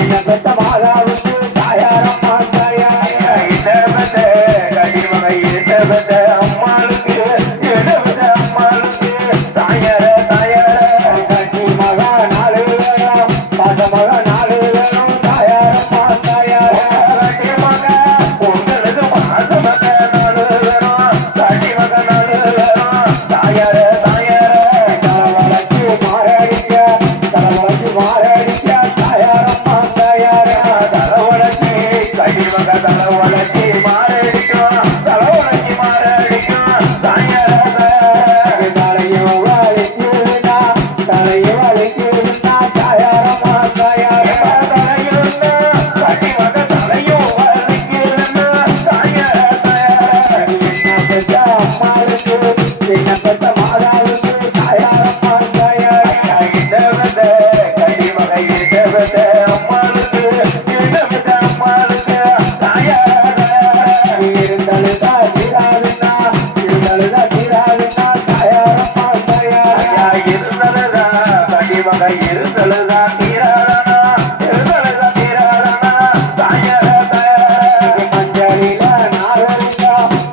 பெத்த மாதா Iba ka what I see, Mar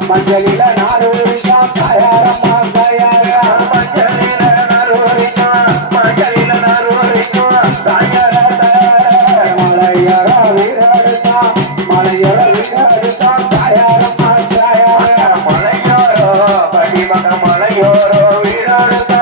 மஞ்சளில நாரோரிக்கா தயாரம்மா தயாரா மஞ்சளில நாரோரிக்கா மஞ்சளில நாரோரிக்கா தயாரா தயாரா மலையர வீரடுத்தா மலையர வீரடுத்தா தயாரம்மா தயாரா மலையோரோ படிமக மலையோரோ வீரடுத்தா